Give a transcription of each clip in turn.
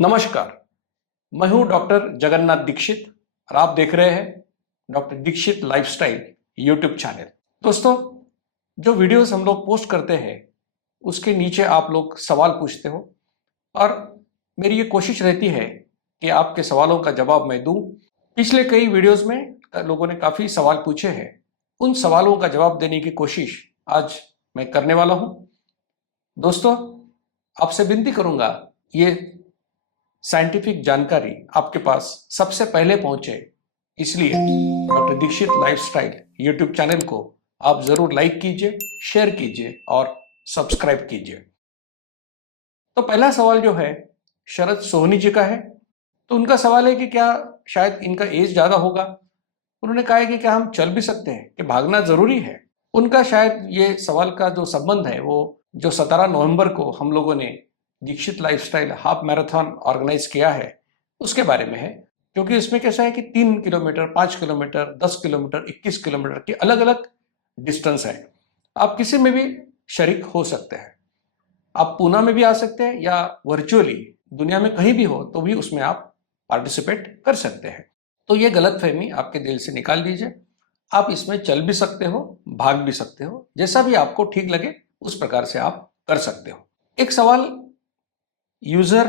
नमस्कार। मैं हूं डॉक्टर जगन्नाथ दीक्षित और आप देख रहे हैं doctor Dixit lifestyle YouTube channel. दोस्तों, जो वीडियोस हम लोग पोस्ट करते हैं उसके नीचे आप लोग सवाल पूछते हो और मेरी ये कोशिश रहती है कि आपके सवालों का जवाब मैं दूं। पिछले कई वीडियोस में लोगों ने काफ़ी सवाल पूछे हैं, उन सवालों का जवाब देने की कोशिश आज मैं करने वाला हूं। दोस्तों, आपसे विनती करूंगा, ये साइंटिफिक जानकारी आपके पास सबसे पहले पहुंचे, इसलिए doctor Dixit lifestyle YouTube channel को आप जरूर लाइक कीजिए, शेयर कीजिए और सब्सक्राइब कीजिए। तो पहला सवाल जो है शरद सोहनी जी का है। तो उनका सवाल है कि क्या शायद इनका एज ज्यादा होगा। उन्होंने कहा है कि क्या हम चल भी सकते हैं, कि भागना जरूरी है। उनका शायद ये सवाल का जो संबंध है वो जो 17 नवंबर को हम लोगों ने Dixit lifestyle half marathon organise किया है उसके बारे में है। क्योंकि इसमें कैसा है कि 3 किलोमीटर, 5 किलोमीटर, 10 किलोमीटर, 21 किलोमीटर की अलग अलग डिस्टेंस है। आप किसी में भी शरीक हो सकते हैं। आप पूना में भी आ सकते हैं या वर्चुअली दुनिया में कहीं भी हो तो भी उसमें आप पार्टिसिपेट कर सकते हैं। तो ये गलतफहमी आपके दिल से निकाल दीजिए। आप इसमें चल भी सकते हो, भाग भी सकते हो, जैसा भी आपको ठीक लगे उस प्रकार से आप कर सकते हो। एक सवाल यूजर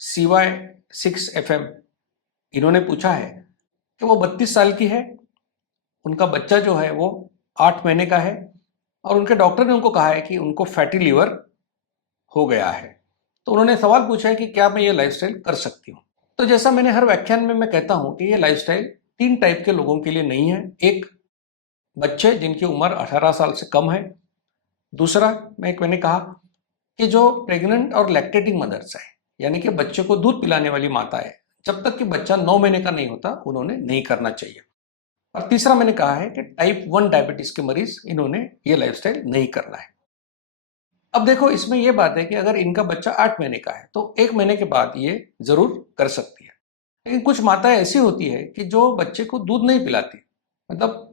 CY6FM इन्होंने पूछा है कि वो 32 साल की है, उनका बच्चा जो है वो 8 महीने का है और उनके डॉक्टर ने उनको कहा है कि उनको फैटी लीवर हो गया है। तो उन्होंने सवाल पूछा है कि क्या मैं ये लाइफस्टाइल कर सकती हूँ। तो जैसा मैंने हर व्याख्यान में मैं कहता हूँ कि ये लाइफस्टाइल 3 टाइप के लोगों के लिए नहीं है। एक, बच्चे जिनकी उम्र 18 साल से कम है। दूसरा, मैंने कहा कि जो प्रेग्नेंट और लैक्टेटिंग मदर्स है, यानी कि बच्चे को दूध पिलाने वाली माता है, जब तक कि बच्चा 9 महीने का नहीं होता उन्होंने नहीं करना चाहिए। और तीसरा मैंने कहा है कि टाइप 1 डायबिटीज के मरीज, इन्होंने ये लाइफस्टाइल नहीं करना है। अब देखो, इसमें यह बात है कि अगर इनका बच्चा 8 महीने का है तो 1 महीने के बाद ये जरूर कर सकती है। लेकिन कुछ माताएं ऐसी होती है कि जो बच्चे को दूध नहीं पिलाती, मतलब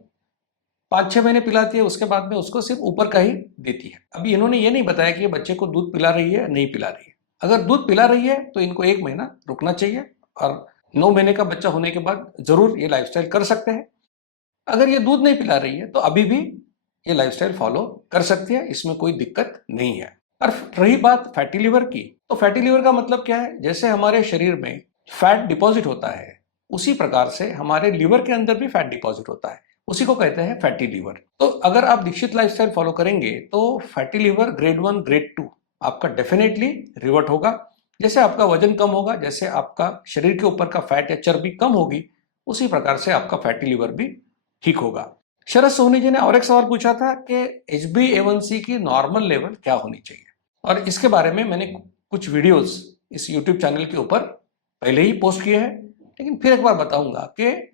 5-6 महीने पिलाती है, उसके बाद में उसको सिर्फ ऊपर का ही देती है। अभी इन्होंने ये नहीं बताया कि ये बच्चे को दूध पिला रही है या नहीं पिला रही है। अगर दूध पिला रही है तो इनको 1 महीना रुकना चाहिए और 9 महीने का बच्चा होने के बाद जरूर ये लाइफस्टाइल कर सकते हैं। अगर ये दूध नहीं पिला रही है तो अभी भी ये लाइफस्टाइल फॉलो कर सकती है, इसमें कोई दिक्कत नहीं है। और रही बात फैटी लिवर की, तो फैटी लिवर का मतलब क्या है? जैसे हमारे शरीर में फैट डिपॉजिट होता है, उसी प्रकार से हमारे लिवर के अंदर भी फैट डिपॉजिट होता है, उसी को कहते हैं फैटी लिवर। तो अगर आप दीक्षित लाइफस्टाइल फॉलो करेंगे तो फैटी लिवर ग्रेड 1 ग्रेड 2 आपका डेफिनेटली रिवर्ट होगा। जैसे आपका वजन कम होगा, जैसे आपका शरीर के ऊपर का फैट या चर्बी कम होगी, उसी प्रकार से आपका फैटी लिवर भी ठीक होगा। शरद सोहनी जी ने और एक सवाल पूछा था कि HbA1c की नॉर्मल लेवल क्या होनी चाहिए, और इसके बारे में मैंने कुछ वीडियोस इस यूट्यूब चैनल के ऊपर पहले ही पोस्ट किए हैं, लेकिन फिर एक बार बताऊंगा कि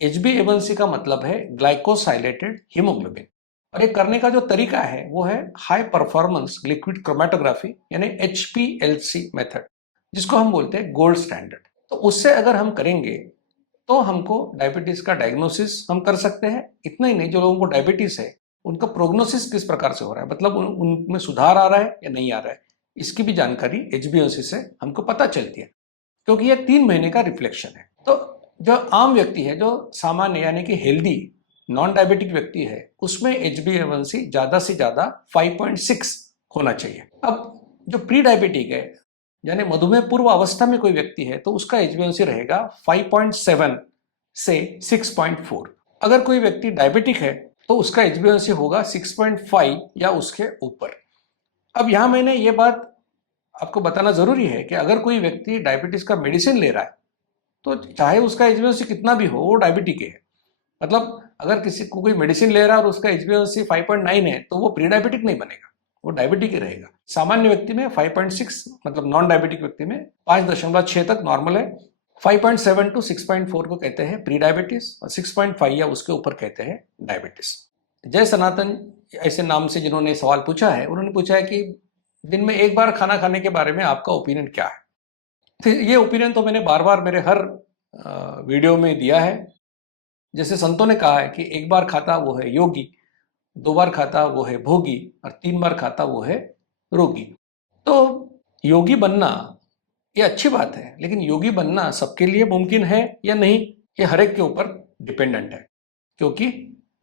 HbA1c का मतलब है ग्लाइकोसाइलेटेड हीमोग्लोबिन, और ये करने का जो तरीका है वो है हाई परफॉर्मेंस लिक्विड क्रोमेटोग्राफी यानी HPLC मेथड, जिसको हम बोलते हैं गोल्ड स्टैंडर्ड। तो उससे अगर हम करेंगे तो हमको डायबिटीज का डायग्नोसिस हम कर सकते हैं। इतना ही नहीं, जो लोगों को डायबिटीज है उनका प्रोग्नोसिस किस प्रकार से हो रहा है, मतलब उनमें सुधार आ रहा है या नहीं आ रहा है, इसकी भी जानकारी HbA1c से हमको पता चलती है, क्योंकि ये 3 महीने का रिफ्लेक्शन है। तो जो आम व्यक्ति है, जो सामान्य यानी कि हेल्दी नॉन डायबिटिक व्यक्ति है, उसमें HbA1c ज्यादा से ज्यादा 5.6 होना चाहिए। अब जो प्री डायबिटिक है, यानी मधुमेह पूर्व अवस्था में कोई व्यक्ति है, तो उसका HbA1c रहेगा 5.7 से 6.4। अगर कोई व्यक्ति डायबिटिक है तो उसका HbA1c होगा 6.5 या उसके ऊपर। अब यहां मैंने ये बात आपको बताना जरूरी है कि अगर कोई व्यक्ति डायबिटीज का मेडिसिन ले रहा है तो चाहे उसका HbA1c कितना भी हो, वो डायबिटिक है। मतलब अगर किसी को कोई मेडिसिन ले रहा है और उसका HbA1c 5.9 है तो वो प्री डायबिटिक नहीं बनेगा, वो डायबिटिक ही रहेगा। सामान्य व्यक्ति में 5.6, मतलब नॉन डायबिटिक व्यक्ति में 5.6 तक नॉर्मल है। 5.7 टू 6.4 को कहते हैं प्री डायबिटीज और 6.5 या उसके ऊपर कहते हैं डायबिटीज। जय सनातन ऐसे नाम से जिन्होंने सवाल पूछा है, उन्होंने पूछा है कि दिन में एक बार खाना खाने के बारे में आपका ओपिनियन क्या है। तो ये ओपिनियन तो मैंने बार बार मेरे हर वीडियो में दिया है। जैसे संतों ने कहा है कि एक बार खाता वो है योगी, 2 बार खाता वो है भोगी और 3 बार खाता वो है रोगी। तो योगी बनना ये अच्छी बात है, लेकिन योगी बनना सबके लिए मुमकिन है या नहीं, ये हर एक के ऊपर डिपेंडेंट है। क्योंकि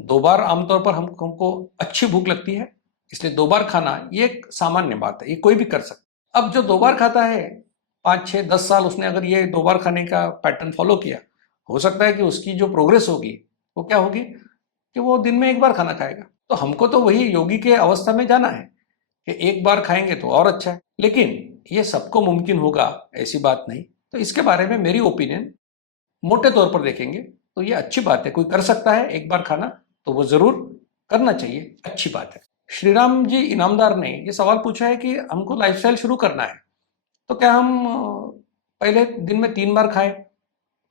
2 बार आमतौर पर हमको अच्छी भूख लगती है, इसलिए 2 बार खाना ये एक सामान्य बात है, ये कोई भी कर सकता है। अब जो 2 बार खाता है, 5, 6, 10 साल उसने अगर ये 2 बार खाने का पैटर्न फॉलो किया, हो सकता है कि उसकी जो प्रोग्रेस होगी वो क्या होगी कि वो दिन में 1 बार खाना खाएगा। तो हमको तो वही योगी के अवस्था में जाना है कि 1 बार खाएंगे तो और अच्छा है, लेकिन ये सबको मुमकिन होगा ऐसी बात नहीं। तो इसके बारे में मेरी ओपिनियन मोटे तौर पर देखेंगे तो ये अच्छी बात है, कोई कर सकता है 1 बार खाना तो वो जरूर करना चाहिए, अच्छी बात है। श्रीराम जी इनामदार ने ये सवाल पूछा है कि हमको लाइफस्टाइल शुरू करना है, तो क्या हम पहले दिन में 3 बार खाएं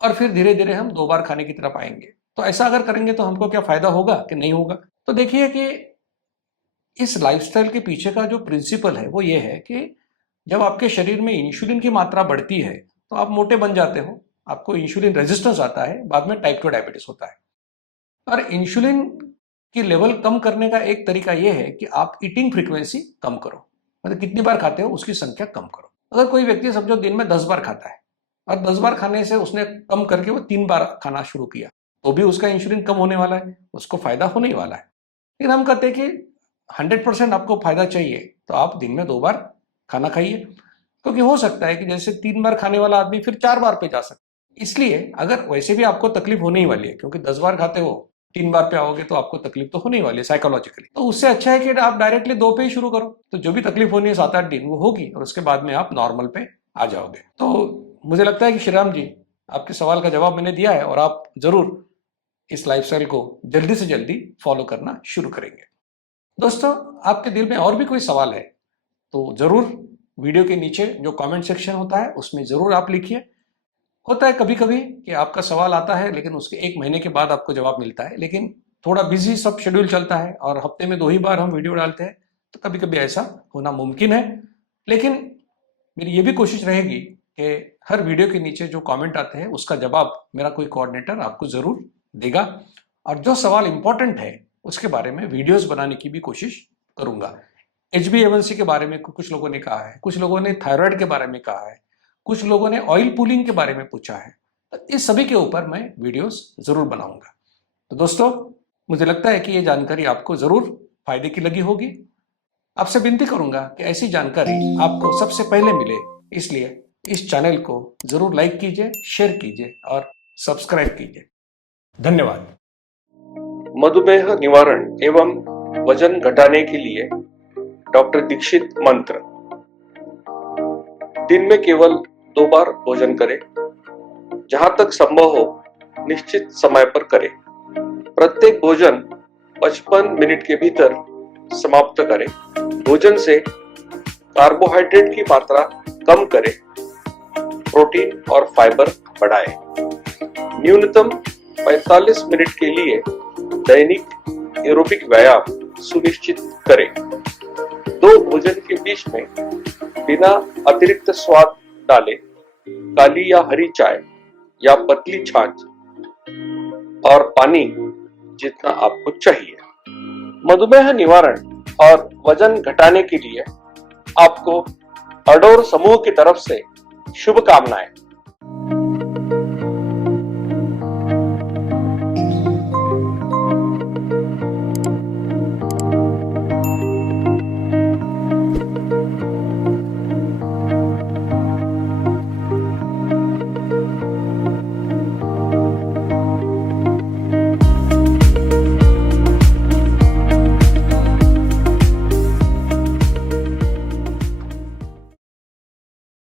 और फिर धीरे धीरे हम 2 बार खाने की तरफ आएंगे? तो ऐसा अगर करेंगे तो हमको क्या फायदा होगा कि नहीं होगा? तो देखिए कि इस लाइफस्टाइल के पीछे का जो प्रिंसिपल है वो ये है कि जब आपके शरीर में इंसुलिन की मात्रा बढ़ती है तो आप मोटे बन जाते हो, आपको इंसुलिन रेजिस्टेंस आता है, बाद में टाइप 2 डायबिटीज होता है। और इंसुलिन की लेवल कम करने का एक तरीका यह है कि आप ईटिंग फ्रीक्वेंसी कम करो, मतलब कितनी बार खाते हो उसकी संख्या कम करो। अगर कोई व्यक्ति समझो दिन में 10 बार खाता है और 10 बार खाने से उसने कम करके वो 3 बार खाना शुरू किया, तो भी उसका इंसुलिन कम होने वाला है, उसको फायदा होने ही वाला है। लेकिन हम कहते हैं कि 100% आपको फायदा चाहिए तो आप दिन में 2 बार खाना खाइए, क्योंकि हो सकता है कि जैसे 3 बार खाने वाला आदमी फिर 4 बार पे जा सकता है। इसलिए अगर वैसे भी आपको तकलीफ होने ही वाली है, क्योंकि 10 बार खाते हो 3 बार पे आओगे तो आपको तकलीफ तो होने ही वाली है साइकोलॉजिकली, तो उससे अच्छा है कि आप डायरेक्टली 2 पे ही शुरू करो, तो जो भी तकलीफ होनी है 7-8 दिन वो होगी और उसके बाद में आप नॉर्मल पे आ जाओगे। तो मुझे लगता है कि श्रीराम जी आपके सवाल का जवाब मैंने दिया है और आप जरूर इस लाइफस्टाइल को जल्दी से जल्दी फॉलो करना शुरू करेंगे। दोस्तों, आपके दिल में और भी कोई सवाल है तो जरूर वीडियो के नीचे जो कमेंट सेक्शन होता है उसमें जरूर आप लिखिए। होता है कभी कभी कि आपका सवाल आता है लेकिन उसके 1 महीने के बाद आपको जवाब मिलता है, लेकिन थोड़ा बिजी सब शेड्यूल चलता है और हफ्ते में 2 ही बार हम वीडियो डालते हैं, तो कभी कभी ऐसा होना मुमकिन है। लेकिन मेरी ये भी कोशिश रहेगी कि हर वीडियो के नीचे जो कमेंट आते हैं उसका जवाब मेरा कोई कोऑर्डिनेटर आपको जरूर देगा, और जो सवाल इंपॉर्टेंट है उसके बारे में वीडियोस बनाने की भी कोशिश करूंगा। HbA1c के बारे में कुछ लोगों ने कहा है, कुछ लोगों ने थायराइड के बारे में कहा है, कुछ लोगों ने ऑयल पुलिंग के बारे में पूछा है, तो इस सभी के ऊपर मैं वीडियोस जरूर बनाऊंगा। तो दोस्तों, मुझे लगता है कि ये जानकारी आपको जरूर फायदे की लगी होगी। आपसे विनती करूंगा कि ऐसी जानकारी आपको सबसे पहले मिले, इसलिए इस चैनल को जरूर लाइक कीजिए, शेयर कीजिए और सब्सक्राइब कीजिए। धन्यवाद। मधुमेह निवारण एवं वजन घटाने के लिए डॉक्टर दीक्षित मंत्र। दिन में केवल 2 बार भोजन करें, जहां तक संभव हो निश्चित समय पर करें। प्रत्येक भोजन 55 मिनट के भीतर समाप्त करें। भोजन से कार्बोहाइड्रेट की मात्रा कम करें, प्रोटीन और फाइबर बढ़ाएं। न्यूनतम 45 मिनट के लिए दैनिक एरोबिक व्यायाम सुनिश्चित करें। 2 भोजन के बीच में बिना अतिरिक्त स्वाद डाले काली या हरी चाय या पतली छाछ और पानी जितना आपको चाहिए। मधुमेह निवारण और वजन घटाने के लिए आपको अडोर समूह की तरफ से शुभकामनाएं।